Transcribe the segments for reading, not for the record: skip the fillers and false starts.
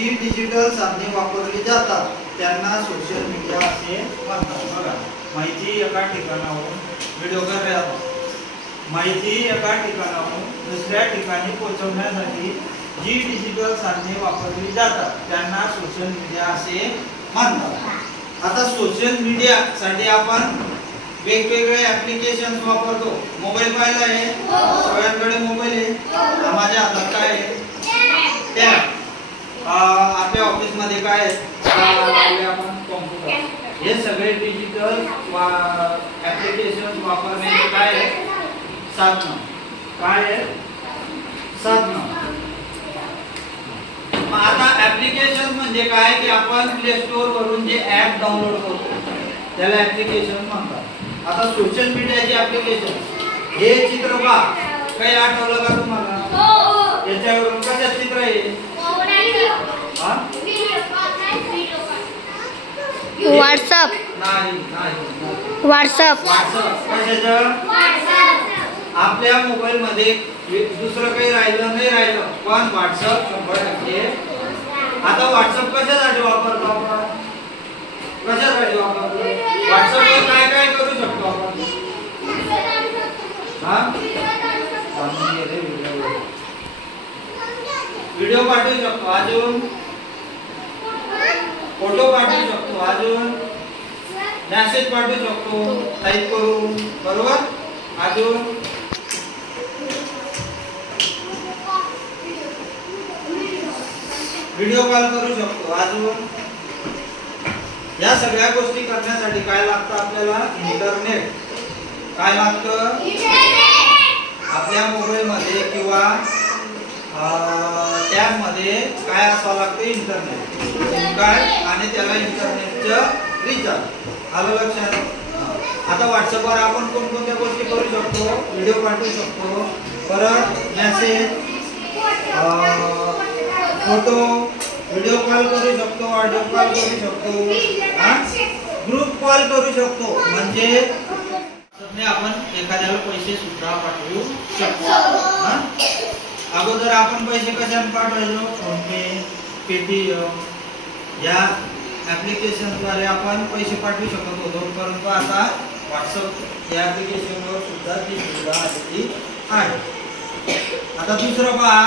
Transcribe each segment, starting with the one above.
जी digital साधने वापरली जातात त्यांना सोशल मीडिया असे म्हणतात। बघा, माहिती एका ठिकाणाहून व्हिडिओ करण्यात माहिती एका ठिकाणाहून दुसऱ्या ठिकाणी पोहोचवण्यासाठी जी डिजिटल साधने वापरली जातात त्यांना सोशल मीडिया असे म्हणतात। आता सोशल मीडिया साठी आपण वेगवेगळे ऍप्लिकेशन्स वापरतो। मोबाईल पाहिला आहे, सगळ्यांकडे मोबाईल आहे। माझ्या हातात काय आहे? टॅब। आपल्या ऑफिस मध्ये काय आहे? आपण कॉम्प्युटर। हे सगळे डिजिटल ऍप्लिकेशन्स वापरण्याचे काय आहे? साधन। काय आहे? साधन। आता ऍप्लिकेशन म्हणजे काय की आपण प्ले स्टोर वरून जे ऍप डाउनलोड करतो त्याला ऍप्लिकेशन म्हणतात। आता सोशल मीडियाचे ऍप्लिकेशन हे चित्र पहा, काही आठवलं का तुम्हाला? याच्यावरून कशाचं चित्र आहे? व्हॉट्सअप। नाही, व्हॉट्सअप। कशाचं? आपल्या मोबाईल मध्ये दुसरं काही राहिलं नाही राहिलं, पण व्हॉट्सअप 100%। आता व्हॉट्सअप कशासाठी वापरतो आपण? कशासाठी वापरतो? व्हॉट्सअपवर काय काय करू शकतो आपण? व्हिडिओ पाठवू शकतो, अजून फोटो पाठवू शकतो, अजून मेसेज पाठवू शकतो टाइप करून, बरोबर? अजून व्हिडिओ कॉल करू शकतो, अजून या सगळ्या गोष्टी करण्यासाठी काय लागतं आपल्याला? इंटरनेट। काय लागतं? आपल्या मोबाईल मध्ये किंवा टॅब मध्ये काय असावं लागतं? इंटरनेट, सिम कार्ड आणि त्याला इंटरनेटचं रिचार्ज। आलं लक्षात? आता व्हॉट्सअपवर आपण कोणकोणत्या गोष्टी करू शकतो? व्हिडिओ पाठवू शकतो, परत मेसेज, फोटो, व्हिडिओ कॉल करू शकतो, ऑडिओ कॉल करू शकतो, ग्रुप कॉल करू शकतो। म्हणजे आपण एखाद्याला पैसे सुद्धा पाठवू शकतो। अगोदर आपण पैसे कशाने पाठवायचो? फोन पे, पेटीएम या ऍप्लिकेशनद्वारे आपण पैसे पाठवू शकत होतो, परंतु आता व्हॉट्सअप या ऍप्लिकेशनवर सुद्धा ती सुविधा आलेली आहे। आता दुसरं पहा,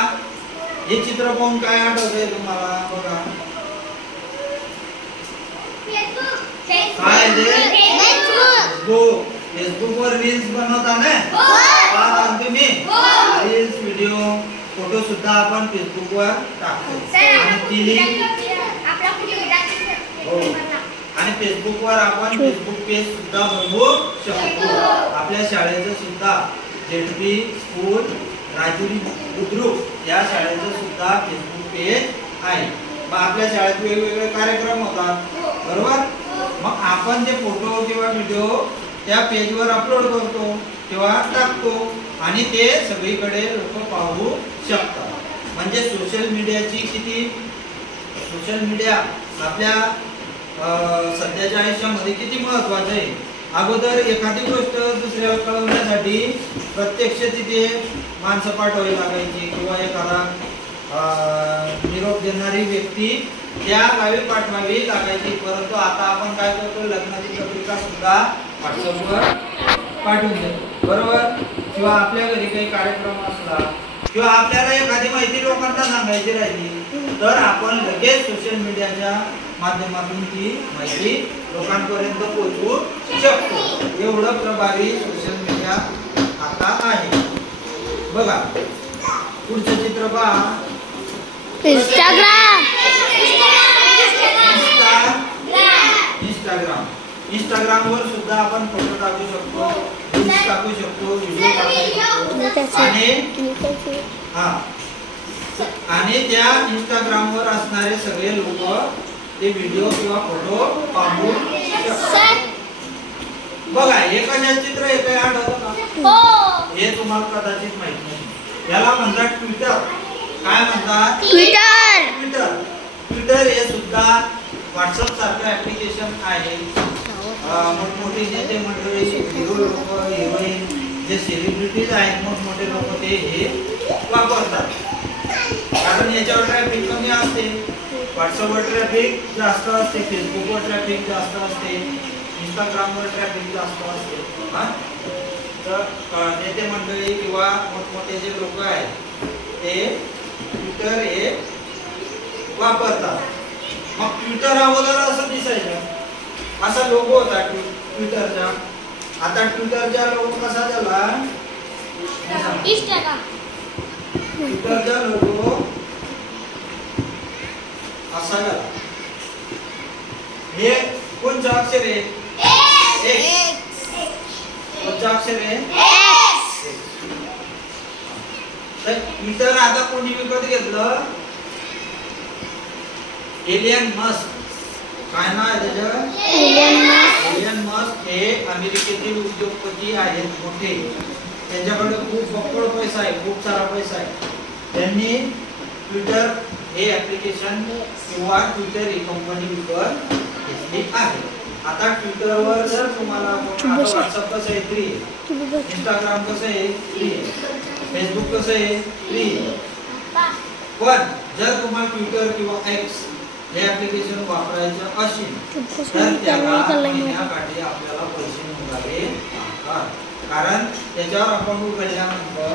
हे चित्र पाहून काय आठवतंय तुम्हाला? बघा, काय ते? फेसबुक। फेसबुकवर रील्स बनवता ना? पाहता तुम्ही? रील्स, व्हिडिओ, फोटो सुद्धा आपण फेसबुकवर टाकतो आणि ती लिंक आणि फेसबुकवर आपण फेसबुक पेज सुद्धा बनवू शकतो। आपल्या शाळेचं सुद्धा जेडपी स्कूल राजुरी बुद्रुक या शाळेचं सुद्धा फेसबुक पेज आहे। मग आपल्या शाळेत वेगवेगळे कार्यक्रम होतात, बरोबर? मग आपण ते फोटो किंवा व्हिडिओ त्या पेजवर अपलोड करतो किंवा टाकतो आणि ते सगळीकडे लोक पाहू शकतात। म्हणजे सोशल मीडियाची किती, सोशल मीडिया आपल्या सध्याच्या आयुष्यामध्ये किती महत्त्वाचं आहे। अगोदर एखादी गोष्ट दुसऱ्याला कळवण्यासाठी प्रत्यक्ष तिथे माणसं पाठवावी लागायची किंवा एखादा निरोप देणारी व्यक्ती त्या गावी पाठवावी लागायची, परंतु आता आपण काय करतो? लग्नाची पत्रिका सुद्धा व्हॉट्सअपवर पाठवून देतो, बरोबर? किंवा आपल्या घरी काही कार्यक्रम असला किंवा आपल्याला एखादी माहिती लोकांना सांगायची राहिली तर आपण लगेच सोशल मीडियाच्या माध्यमातून ती माहिती लोकांपर्यंत पोहोचवू शकतो। एवढं प्रभावी सोशल मीडिया आता आहे। बघा, पुढचं चित्र पहा, इंस्टाग्राम। इंस्टाग्रामवर सुद्धा आपण फोटो टाकू शकतो, रील्स टाकू शकतो, व्हिडिओ टाकू शकतो आणि त्या इंस्टाग्रामवर असणारे सगळे लोक ते व्हिडिओ किंवा फोटो पाहू शकतात। बघा, हे कशाचे चित्र आहे? काय आठवतं का? हे तुम्हाला कदाचित माहित नाही। याला म्हणतात ट्विटर। काय म्हणतात? ट्विटर। ट्विटर हे सुद्धा व्हॉट्सअप सारखं ऍप्लिकेशन आहे। मोठमोठे नेते मंडळी, हिरो लोक, हिरोईन, जे सेलिब्रिटीज आहेत, मोठमोठे लोक ते हे वापरतात, कारण याच्यावर ट्रॅफिक कमी असते। व्हॉट्सअपवर ट्रॅफिक जास्त असते, फेसबुकवर ट्रॅफिक जास्त असते, इंस्टाग्रामवर ट्रॅफिक जास्त असते. हा तर नेते मंडळी किंवा मोठमोठे जे लोक आहेत ते ट्विटर हे वापरतात. मग ट्विटर अगोदर असं दिसायचं, असा लोगो होता ट्विटरचा. आता ट्विटरचा लोगो कसा झाला? ट्विटरचा लोगो असा झाला. हे कोणचं अक्षर आहे? एक्स. कोणचं अक्षर आहे? तर ट्विटर आता कोणी विकत घेतलं? Alien Musk. काय नाव आहे त्याचं? एलियन मस्क हे अमेरिकेतील उद्योगपती आहेत मोठे. त्यांच्याकडे खूप बक्कळ पैसा आहे, खूप सारा पैसा आहे. त्यांनी ट्विटर हे ऍप्लिकेशन किंवा ट्विटर ही कंपनी विकत घेतली आहे. आता ट्विटरवर जर तुम्हाला व्हॉट्सअप कसं आहे फ्री, इंस्टाग्राम कसं आहे फ्री, फेसबुक कसं आहे फ्री. पण जर तुम्हाला ट्विटर किंवा एक्स हे ऍप्लिकेशन वापरायचं असेल तर त्याला महिन्याकाठी आपल्याला पैसे मोजावे लागतात. कारण त्याच्यावर अकाउंट उघडल्यानंतर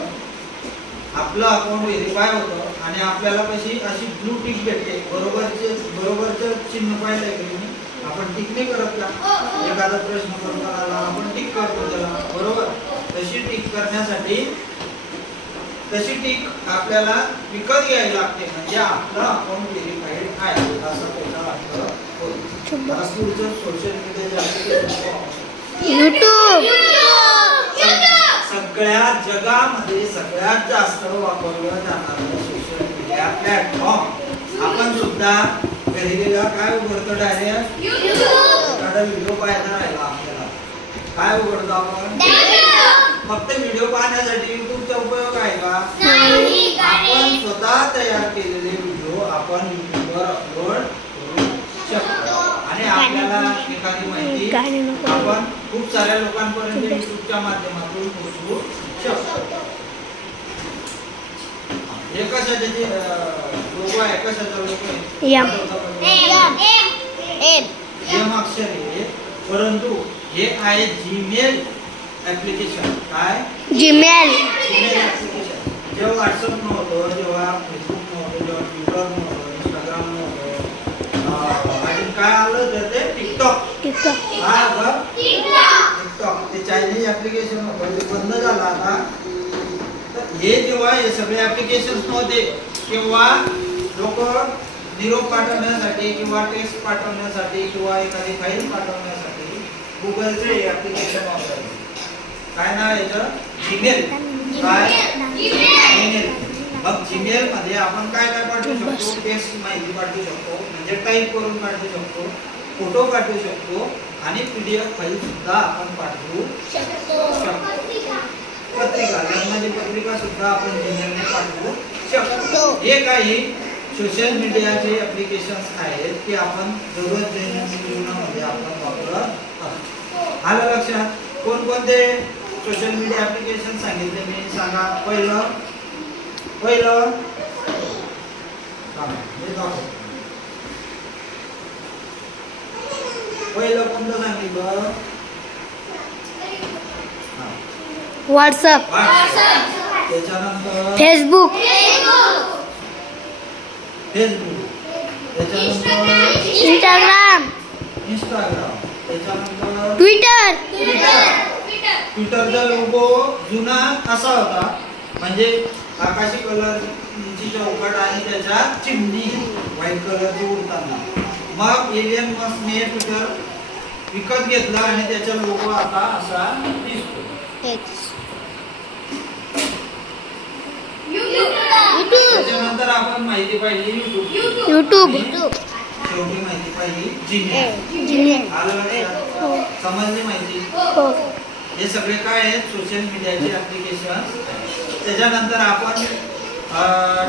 आपलं अकाउंट व्हेरीफाय होतं आणि आपल्याला कशी अशी ब्लू टिक भेटते. बरोबरचं चिन्ह पाहिलं की आपण टिक नाही करत का? एखादा प्रश्न बरोबर आला आपण टिक करतो त्याला, बरोबर. तशी टिक करण्यासाठी तशी टिक आपल्याला विकत घ्यावी लागते, म्हणजे आपलं अकाउंट व्हेरीफाईड आहे असं त्याचा अर्थ होतो. सोशल मीडिया सगळ्या जगामध्ये सगळ्यात जास्त वापरलं जाणारं सोशल मीडिया प्लॅटफॉर्म. आपण सुद्धा घरी गेला काय उघडतो? डायरेक्ट एखादा व्हिडिओ पाहायचा राहिला आपल्याला काय उघडतो आपण? फक्त व्हिडिओ पाहण्यासाठी युट्यूबचा उपयोग आहे का? आपण स्वतः तयार केलेले व्हिडिओ आपण युट्यूबवर अपलोड करू शकतो आणि आपल्याला एखादी माहिती आपण खूप साऱ्या लोकांपर्यंत युट्यूबच्या माध्यमातून पोहोचवू शकतो. हे कशाचे लोगो आहे? कशाचा लोगो आहे? एम अक्षर आहे. परंतु हे आहे जीमेल ऍप्लिकेशन. काय? Gmail application. जेव्हा व्हॉट्सअप नव्हतं, जेव्हा फेसबुक नव्हतं, जेव्हा ट्विटर नव्हतं, इंस्टाग्राम नव्हतं, आणि काय आलं तर ते टिकटॉक. टिकटॉक ते चायनीज ऍप्लिकेशन होतं, ते बंद झालं आता. तर हे जेव्हा हे सगळे ऍप्लिकेशन्स नव्हते तेव्हा लोक निरोप पाठवण्यासाठी किंवा टेक्स्ट पाठवण्यासाठी किंवा एखादी फाईल पाठवण्यासाठी गुगलचे ऍप्लिकेशन वापरायचे. काय नाव आहे याचं? जीमेल. काय? जीमेल. मग जीमेल मध्ये आपण काय काय पाठवू शकतो? टेक्स्ट माहिती पाठवू शकतो, म्हणजे टाईप करून पाठवू शकतो, फोटो पाठवू शकतो आणि पीडीएफ फाईल सुद्धा आपण पाठवू शकतो. पत्रिका, लग्नाची पत्रिका सुद्धा आपण जीमेलने पाठवू शकतो. हे काही सोशल मीडियाचे ऍप्लिकेशन्स आहेत की आपण दररोज दैनंदिन जीवनामध्ये आपण वापरत असतो. आलं लक्षात? कोणकोणते सोशल मीडिया ऍप्लिकेशन सांगितले मी? सांगा. पहिलं कोणतं सांगितलं? व्हॉट्सअप. त्याच्यानंतर फेसबुक. त्याच्यानंतर इंस्टाग्राम. त्याच्यानंतर ट्विटर. ट्विटरचा लोगो जुना असा होता, म्हणजे आकाशी कलरची चौकट आणि त्याच्या चिमणी व्हाईट कलरची उडताना. मग एलियन मस्कने ट्विटर विकत घेतला आणि त्याचा लोगो आता असा दिसतो. त्याच्यानंतर आपण माहिती पाहिली युट्यूब. शेवटी माहिती पाहिली जीमेल. आलं लक्षात? समजली माहिती? हे सगळे काय आहेत? सोशल मीडियाचे ऍप्लिकेशन. त्याच्यानंतर आपण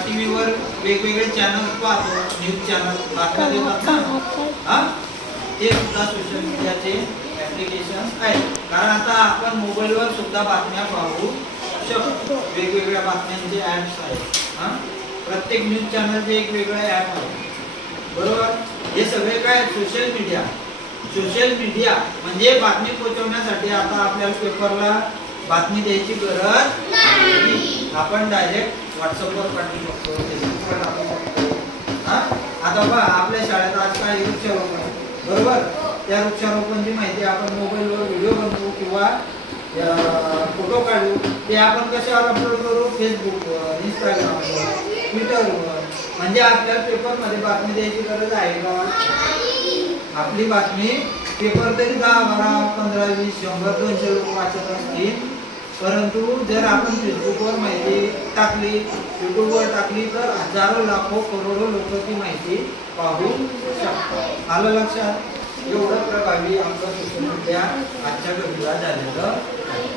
टीव्हीवर वेगवेगळे चॅनल पाहतो, न्यूज चॅनल बातम्या देतात ना, ते सुद्धा सोशल मीडियाचे ऍप्लिकेशन आहेत. कारण आता आपण मोबाईलवर सुद्धा बातम्या पाहू शकतो. वेगवेगळ्या बातम्यांचे ऍप्स आहेत. प्रत्येक न्यूज चॅनलचे एक वेगळं ऍप आहे. बरोबर. हे सगळे काय सोशल मीडिया. सोशल मीडिया म्हणजे बातमी पोहोचवण्यासाठी आता आपल्याला पेपरला बातमी द्यायची गरज नाही. आपण डायरेक्ट व्हॉट्सअपवर पाठवू शकतो, फेसबुकवर टाकू शकतो. आता बघा आपल्या शाळेत आज काय वृक्षारोपण, बरोबर. त्या वृक्षारोपणची माहिती आपण मोबाईलवर व्हिडिओ बनवू किंवा फोटो काढू. ते आपण कशावर अपलोड करू? फेसबुकवर, इंस्टाग्रामवर, ट्विटरवर. म्हणजे आपल्याला पेपरमध्ये बातमी द्यायची गरज आहे का? आपली बातमी पेपर तरी 10, 12, 15, 20, 100, 200 लोक वाचत असतील. परंतु जर आपण फेसबुकवर माहिती टाकली, युट्यूबवर टाकली तर हजारो, लाखो, करोडो लोक ती माहिती पाहू शकतात. आलं लक्षात? एवढं प्रभावी आमचं सोशल मीडिया आजच्या घडीला झालेलं आहे.